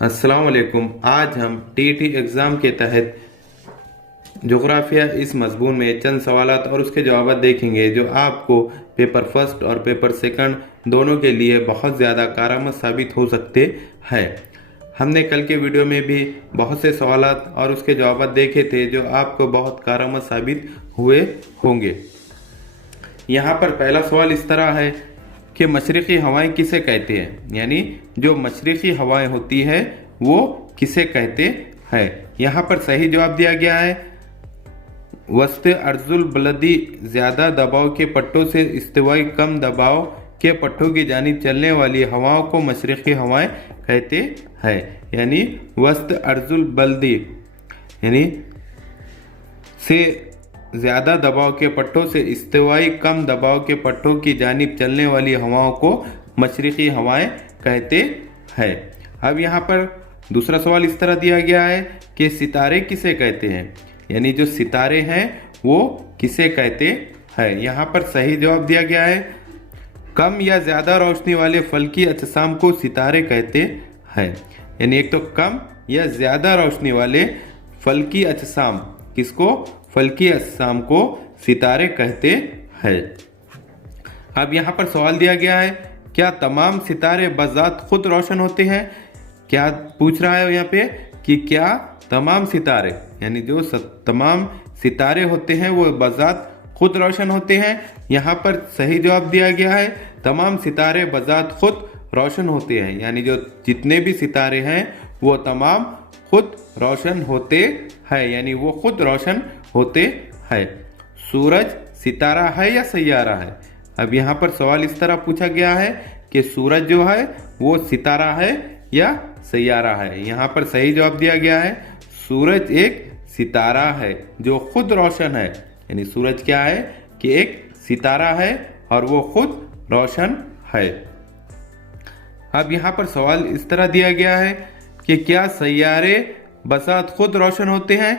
अस्सलाम वालेकुम। आज हम टीईटी एग्ज़ाम के तहत जोग्राफिया इस मज़मून में चंद सवालात और उसके जवाब देखेंगे जो आपको पेपर फर्स्ट और पेपर सेकंड दोनों के लिए बहुत ज़्यादा कारआमद साबित हो सकते हैं। हमने कल के वीडियो में भी बहुत से सवालात और उसके जवाब देखे थे जो आपको बहुत कारआमद साबित हुए होंगे। यहाँ पर पहला सवाल इस तरह है कि मशरिक़ी हवाएं किसे कहते हैं, यानी जो मशरिक़ी हवाएं होती है वो किसे कहते हैं। यहाँ पर सही जवाब दिया गया है वस्त अर्जुल बलदी ज़्यादा दबाव के पट्टों से इस्तिवाई कम दबाव के पट्टों की जानिब चलने वाली हवाओं को मशरिक़ी हवाएं कहते हैं। यानी वस्त अर्जुल बलदी यानी से ज़्यादा दबाव के पट्टों से इस्तिवाई कम दबाव के पट्टों की जानिब चलने वाली हवाओं को मशरिक़ी हवाएं कहते हैं। अब यहाँ पर दूसरा सवाल इस तरह दिया गया है कि सितारे किसे कहते हैं, यानी जो सितारे हैं वो किसे कहते हैं। यहाँ पर सही जवाब दिया गया है कम या ज़्यादा रोशनी वाले फल्की अजसाम को सितारे कहते हैं। यानी एक तो कम या ज़्यादा रोशनी वाले फल्की अजसाम, किसको? फल्की अजसाम को सितारे कहते हैं। अब यहाँ पर सवाल दिया गया है क्या तमाम सितारे बज़ात खुद रोशन होते हैं। क्या पूछ रहा है यहाँ पे कि क्या तमाम सितारे यानी जो तमाम सितारे होते हैं वो बज़ात खुद रोशन होते हैं। यहाँ पर सही जवाब दिया गया है तमाम सितारे बज़ात खुद रोशन होते हैं, यानी जो जितने भी सितारे हैं वो तमाम खुद रोशन होते हैं, यानी वो खुद रोशन होते हैं। सूरज सितारा है या सैयारा है। अब यहाँ पर सवाल इस तरह पूछा गया है कि सूरज जो है वो सितारा है या सैयारा है। यहाँ पर सही जवाब दिया गया है सूरज एक सितारा है जो खुद रोशन है, यानी सूरज क्या है कि एक सितारा है और वो खुद रोशन है। अब यहाँ पर सवाल इस तरह दिया गया है कि क्या सैयारे बज़ात खुद रोशन होते हैं।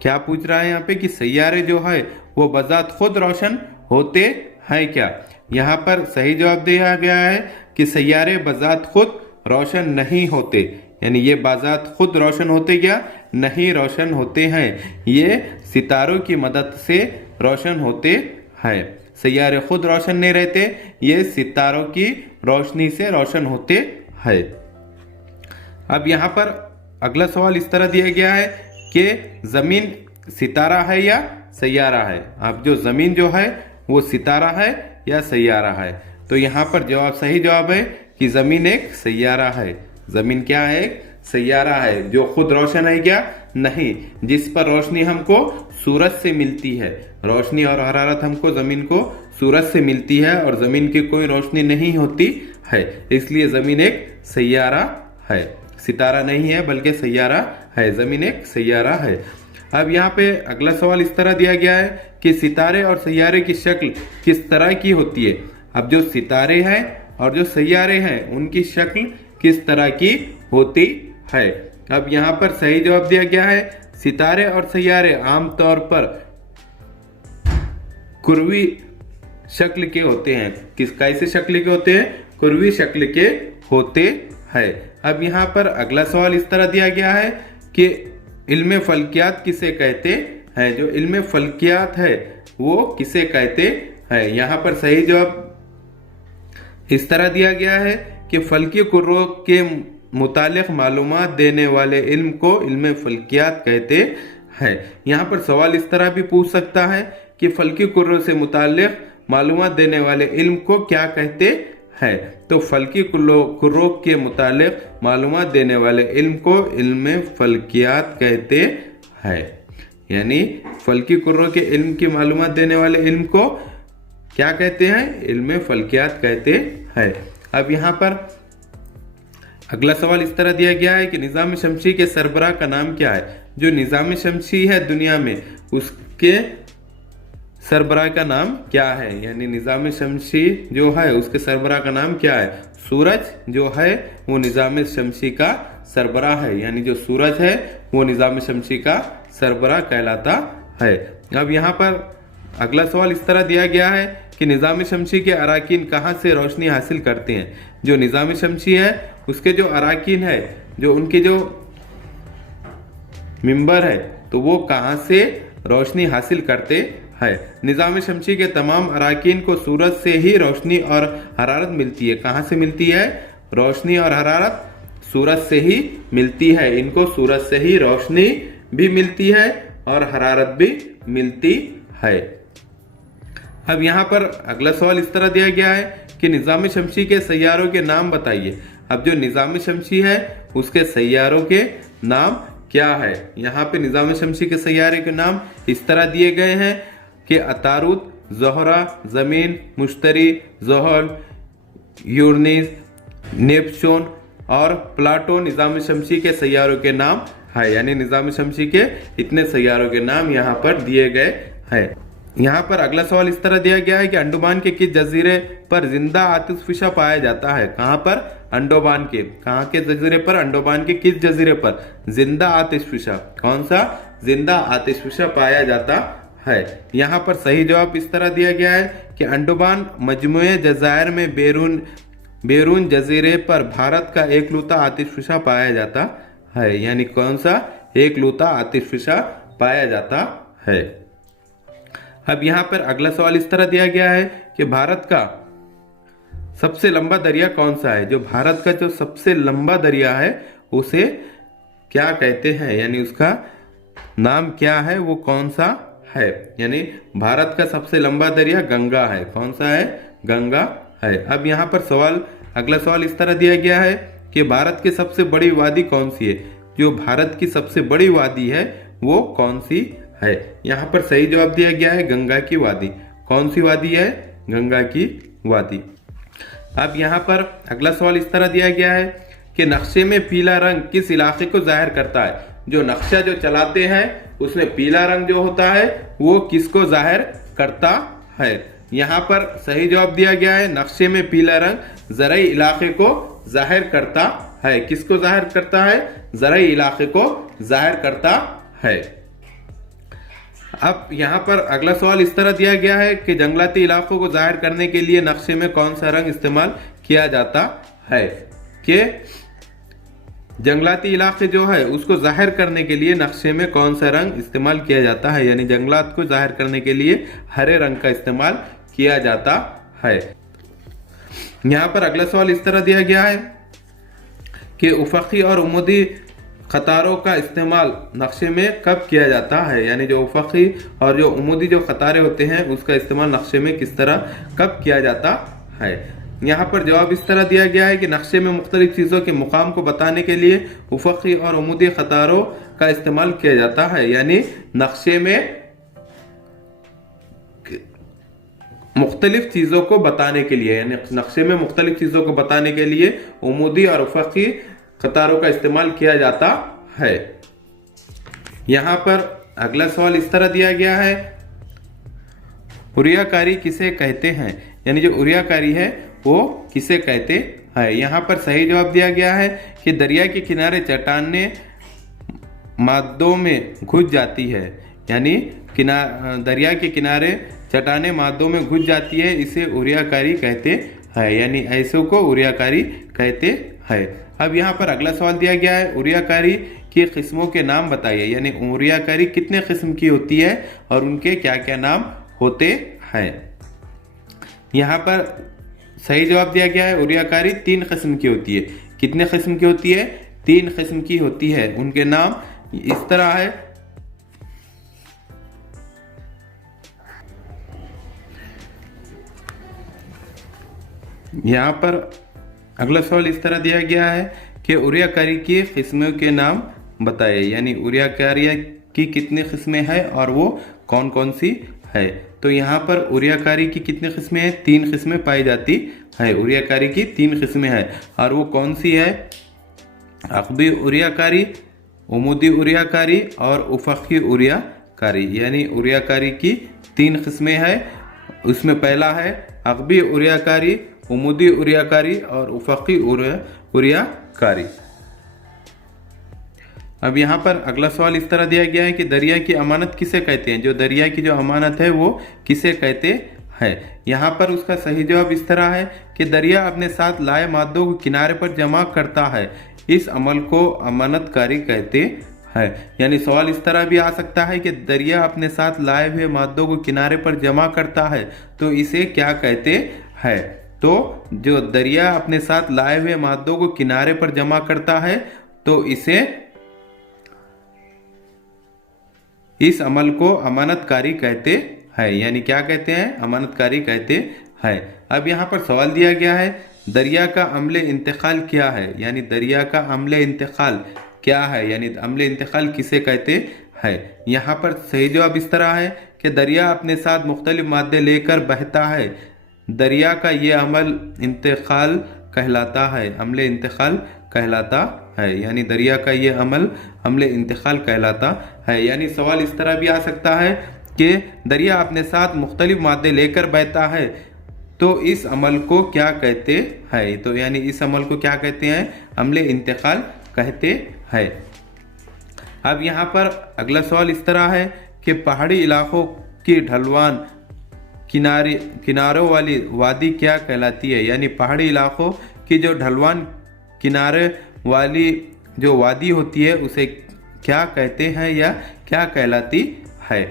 क्या पूछ रहा है यहाँ पे कि सैयारे जो है वो बज़ात खुद रोशन होते हैं क्या। यहाँ पर सही जवाब दिया गया है कि सैयारे बज़ात खुद रोशन नहीं होते, यानी ये बज़ात खुद रोशन होते क्या नहीं रोशन होते हैं, ये सितारों की मदद से रोशन होते हैं। सैयारे खुद रोशन नहीं रहते, ये सितारों की रोशनी से रोशन होते हैं। अब यहाँ पर अगला सवाल इस तरह दिया गया है कि ज़मीन सितारा है या सैयारा है। अब जो ज़मीन जो है वो सितारा है या सैयारा है, तो यहाँ पर जवाब सही जवाब है कि ज़मीन एक सैयारा है। ज़मीन क्या है? एक सैयारा है जो खुद रोशन है क्या नहीं, जिस पर रोशनी हमको सूरज से मिलती है। रोशनी और हरारत हमको ज़मीन को सूरज से मिलती है और ज़मीन की कोई रोशनी नहीं होती है, इसलिए ज़मीन एक सैयारा है, सितारा नहीं है बल्कि सैयारा है। ज़मीन एक सैयारा है। अब यहाँ पे अगला सवाल इस तरह दिया गया है कि सितारे और सैयारे की शक्ल किस तरह की होती है। अब जो सितारे हैं और जो सैयारे हैं उनकी शक्ल किस तरह की होती है। अब यहाँ पर सही जवाब दिया गया है सितारे और सैयारे आमतौर पर कुर्वी शक्ल के होते हैं। कैसे शक्ल के होते हैं? कुर्वी शक्ल के होते हैं। अब यहाँ पर अगला सवाल इस तरह दिया गया है कि इल्म फल्कियात किसे कहते हैं। जो इल्म फल्कियात है वो किसे कहते हैं। यहाँ पर सही जवाब इस तरह दिया गया है कि फल्की कुर्रों के मुतालिक मालूमात देने वाले इल्म को इल्म फल्कियात कहते हैं। यहाँ पर सवाल इस तरह भी पूछ सकता है कि फल्की कुर्रों से मुतालिक मालूमात देने वाले इल्म को क्या कहते हैं। तो फल्की कुर्रों के मुतालिक मालूमात देने वाले इल्म को इल्म फल्कियात कहते हैं, यानी फल्की कुर्रों के इल्म की मालूमात देने वाले इल्म को क्या कहते हैं? इल्म फल्कियात कहते हैं। अब यहाँ पर अगला सवाल इस तरह दिया गया है कि निज़ाम शमसी के सरबराह का नाम क्या है। जो निज़ाम शमसी है दुनिया में उसके सरबराह का नाम क्या है, यानी निज़ाम शमसी जो है उसके सरबराह का नाम क्या है। सूरज जो है वो निज़ाम शमसी का सरबराह है, यानी जो सूरज है वो निज़ाम शमसी का सरबराह कहलाता है। अब यहाँ पर अगला सवाल इस तरह दिया गया है कि निज़ाम शमसी के अराकीन कहाँ से रोशनी हासिल करते हैं। जो निज़ाम शमसी है उसके जो अराकीन है जो उनके जो मिंबर है तो वो कहाँ से रोशनी हासिल करते हैं। निज़ाम शमसी के तमाम अराकीन को सूरज से ही रोशनी और हरारत मिलती है। कहाँ से मिलती है? रोशनी और हरारत सूरज से ही मिलती है। इनको सूरज से ही रोशनी भी मिलती है और हरारत भी मिलती है। अब यहाँ पर अगला सवाल इस तरह दिया गया है कि निज़ाम शमसी के सैयारों के नाम बताइए। अब जो निज़ाम शमसी है उसके सैयारों के नाम क्या है? यहाँ पे निज़ाम शमसी के सैयारे के नाम इस तरह दिए गए हैं कि अतारुत, ज़ोहरा, ज़मीन, मुश्तरी, ज़ुहल, यूरेनस, नेपच्यून और प्लाटो निज़ाम शमसी के सैयारों के नाम है। यानी निज़ाम शमसी के इतने सैयारों के नाम यहाँ पर दिए गए हैं। यहाँ पर अगला सवाल इस तरह दिया गया है कि अंडमान के किस जजीरे पर जिंदा आतिशफिशा पाया जाता है? कहाँ पर? अंडमान के। कहाँ के जजीरे पर? अंडमान के किस जजीरे पर जिंदा आतिशफिशा? कौन सा? जिंदा आतिशफिशा पाया जाता है। यहाँ पर सही जवाब इस तरह दिया गया है कि अंडमान मजमूए जजायर में बेरून जजीरे पर भारत का एकलौता आतिशफिशा पाया जाता है। यानी कौन सा? एकलौता आतिशफिशा पाया जाता है। अब यहाँ पर अगला सवाल इस तरह दिया गया है कि भारत का सबसे लंबा दरिया कौन सा है? जो भारत का जो सबसे लंबा दरिया है उसे क्या कहते हैं? यानी उसका नाम क्या है? वो कौन सा है? यानी भारत का सबसे लंबा दरिया गंगा है। कौन सा है? गंगा है। अब यहाँ पर अगला सवाल इस तरह दिया गया है कि भारत की सबसे बड़ी वादी कौन सी है? जो भारत की सबसे बड़ी वादी है वो कौन सी है? यहाँ पर सही जवाब दिया गया है गंगा की वादी। कौन सी वादी है? गंगा की वादी। अब यहाँ पर अगला सवाल इस तरह दिया गया है कि नक्शे में पीला रंग किस इलाके को जाहिर करता है? जो नक्शा जो चलाते हैं उसमें पीला रंग जो होता है वो किसको जाहिर करता है? यहाँ पर सही जवाब दिया गया है नक्शे में पीला रंग ज़रई इलाके को जाहिर करता है। किसको जाहिर करता है? ज़रई इलाके को जाहिर करता है। अब यहाँ पर अगला सवाल इस तरह दिया गया है कि जंगलाती इलाकों को जाहिर करने के लिए नक्शे में कौन सा रंग इस्तेमाल किया जाता है? कि जंगलाती इलाके जो है उसको जाहिर करने के लिए नक्शे में कौन सा रंग इस्तेमाल किया जाता है? यानी जंगलात को जाहिर करने के लिए हरे रंग का इस्तेमाल किया जाता है। यहाँ पर अगला सवाल इस तरह दिया गया है कि उफ़क़ी और उमूदी ख़तारों का इस्तेमाल नक्शे में कब किया जाता है? यानी जो उफ़क़ी और जो उमूदी जो ख़तारे होते हैं उसका इस्तेमाल नक्शे में किस तरह कब किया जाता है? यहाँ पर जवाब इस तरह दिया गया है कि नक्शे में मुख्तलिफ चीज़ों के मुकाम को बताने के लिए उफ़क़ी और उमूदी ख़तारों का इस्तेमाल किया जाता है। यानी नक्शे में मुख्तलिफ चीज़ों को बताने के लिए, यानी नक्शे में मुख्तलिफ चीज़ों को बताने के लिए उमूदी और उफ़क़ी ख़तारों का इस्तेमाल किया जाता है। यहाँ पर अगला सवाल इस तरह दिया गया है उरियाकारी किसे कहते हैं? यानी जो उरियाकारी है वो किसे कहते हैं? यहाँ पर सही जवाब दिया गया है कि दरिया के किनारे चट्टानें मादों में घुस जाती है। यानी दरिया के किनारे चट्टानें मादों में घुस जाती है, इसे उरियाकारी कहते हैं। यानी ऐसे को उरियाकारी कहते हैं। अब यहाँ पर अगला सवाल दिया गया है उरियाकारी की किस्मों के नाम बताइए। यानी उरियाकारी कितने किस्म की होती है और उनके क्या क्या नाम होते हैं? यहाँ पर सही जवाब दिया गया है उरियाकारी 3 किस्म की होती है। कितने किस्म की होती है? 3 किस्म की होती है। उनके नाम इस तरह है। यहाँ पर अगला सवाल इस तरह दिया गया है कि उरियाकारी की किस्मों के नाम बताइए। यानी उरियाकारी की कितनी किस्में हैं और वो कौन कौन सी है? तो यहाँ पर उरियाकारी की कितनी किस्में हैं? 3 किस्में पाई जाती है। उरियाकारी की 3 किस्में हैं और वो कौन सी है? अक़बी उरियाकारी, उमूदी उरियाकारी और उफ़क़ी उरियाकारी। यानी उरियाकारी की 3 किस्में हैं। उसमें पहला है अक़बी उरियाकारी, उमूदी उरियाकारी और उफ़क़ी उरियाकारी। अब यहाँ पर अगला सवाल इस तरह दिया गया है कि दरिया की अमानत किसे कहते हैं? जो दरिया की जो अमानत है वो किसे कहते हैं? यहाँ पर उसका सही जवाब इस तरह है कि दरिया अपने साथ लाए मादों को किनारे पर जमा करता है। इस अमल को अमानतकारी कहते हैं। यानी सवाल इस तरह भी आ सकता है कि दरिया अपने साथ लाए हुए मादों को किनारे पर जमा करता है तो इसे क्या कहते हैं। तो जो दरिया अपने साथ लाए हुए मादों को किनारे पर जमा करता है तो इस अमल को अमानतकारी कहते हैं। यानी क्या कहते हैं, अमानतकारी कहते हैं। अब यहाँ पर सवाल दिया गया है दरिया का अम्ल इंतकाल क्या है। यानी दरिया का अम्ल इंतकाल क्या है, यानी अम्ल इंतकाल किसे कहते हैं। यहाँ पर सही जवाब इस तरह है कि दरिया अपने साथ मुख्तलिफ मादे लेकर बहता है, दरिया का ये अमल इंतकाल कहलाता है, अम्ल इंतकाल कहलाता है। यानी दरिया का ये अम्ल इंतकाल कहलाता है। यानी सवाल इस तरह भी आ सकता है कि दरिया अपने साथ मुख्तलिफ मादे लेकर बहता है तो इस अमल को क्या कहते हैं। तो यानी इस अमल को क्या कहते हैं, अम्ल इंतकाल कहते हैं। अब यहाँ पर अगला सवाल इस तरह है कि पहाड़ी इलाकों की ढलवान किनारों वाली वादी क्या कहलाती है। यानी पहाड़ी इलाकों की जो ढलवान किनारे वाली जो वादी होती है उसे क्या कहते हैं या क्या कहलाती है।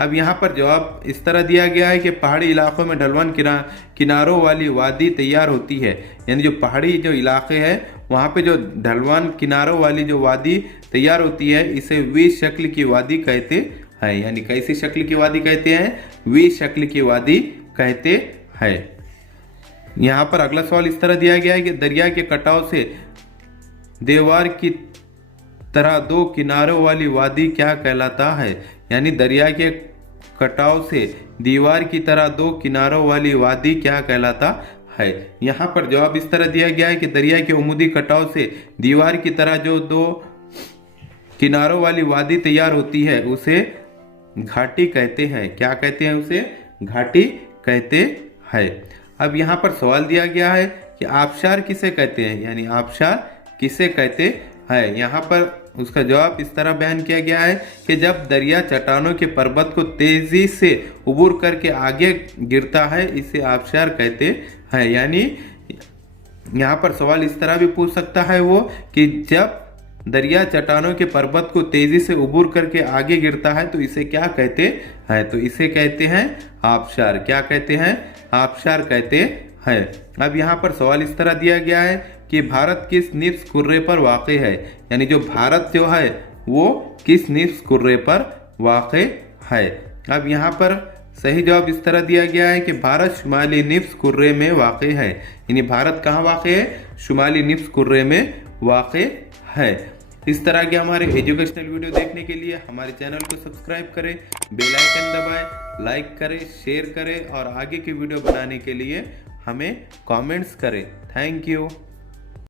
अब यहाँ पर जवाब इस तरह दिया गया है कि पहाड़ी इलाकों में ढलवान किनारों वाली वादी तैयार होती है। यानी जो पहाड़ी जो इलाके हैं वहाँ पे जो ढलवान किनारों वाली जो वादी तैयार होती है इसे वी शक्ल की वादी कहते हैं। यानी कैसी शक्ल की वादी कहते हैं, वी शक्ल की वादी कहते हैं। यहाँ पर अगला सवाल इस तरह दिया गया है कि दरिया के कटाव से दीवार की तरह दो किनारों वाली वादी क्या कहलाता है। यानी दरिया के कटाव से दीवार की तरह दो किनारों वाली वादी क्या कहलाता है। यहाँ पर जवाब इस तरह दिया गया है कि दरिया के उमूदी कटाव से दीवार की तरह जो दो किनारों वाली वादी तैयार होती है उसे घाटी कहते हैं। क्या कहते हैं, उसे घाटी कहते हैं। अब यहाँ पर सवाल दिया गया है कि आबशार किसे कहते हैं। यानी आबशार किसे कहते हैं। यहाँ पर उसका जवाब इस तरह बयान किया गया है कि जब दरिया चट्टानों के पर्वत को तेजी से उबूर करके आगे गिरता है इसे आबशार कहते हैं। यानी यहाँ पर सवाल इस तरह भी पूछ सकता है वो कि जब दरिया चट्टानों के पर्वत को तेजी से उबूर करके आगे गिरता है तो इसे क्या कहते हैं। तो इसे कहते हैं आबशार। क्या कहते हैं, आबशार कहते हैं। अब यहाँ पर सवाल इस तरह दिया गया है कि भारत किस निफ्स कुर्रे पर वाक़े है। यानी जो भारत जो है वो किस निफ्स कुर्रे पर वाक़े है। अब यहाँ पर सही जवाब इस तरह दिया गया है कि भारत शुमाली निफ्स कुर्रे में वाक़े है। यानी भारत कहाँ वाक़े है, शुमाली निफ्स कुर्रे में वाक़े है। इस तरह के हमारे एजुकेशनल वीडियो देखने के लिए हमारे चैनल को सब्सक्राइब करें, बेल आइकन दबाएं, लाइक करें, शेयर करें और आगे की वीडियो बनाने के लिए हमें कमेंट्स करें। Thank you.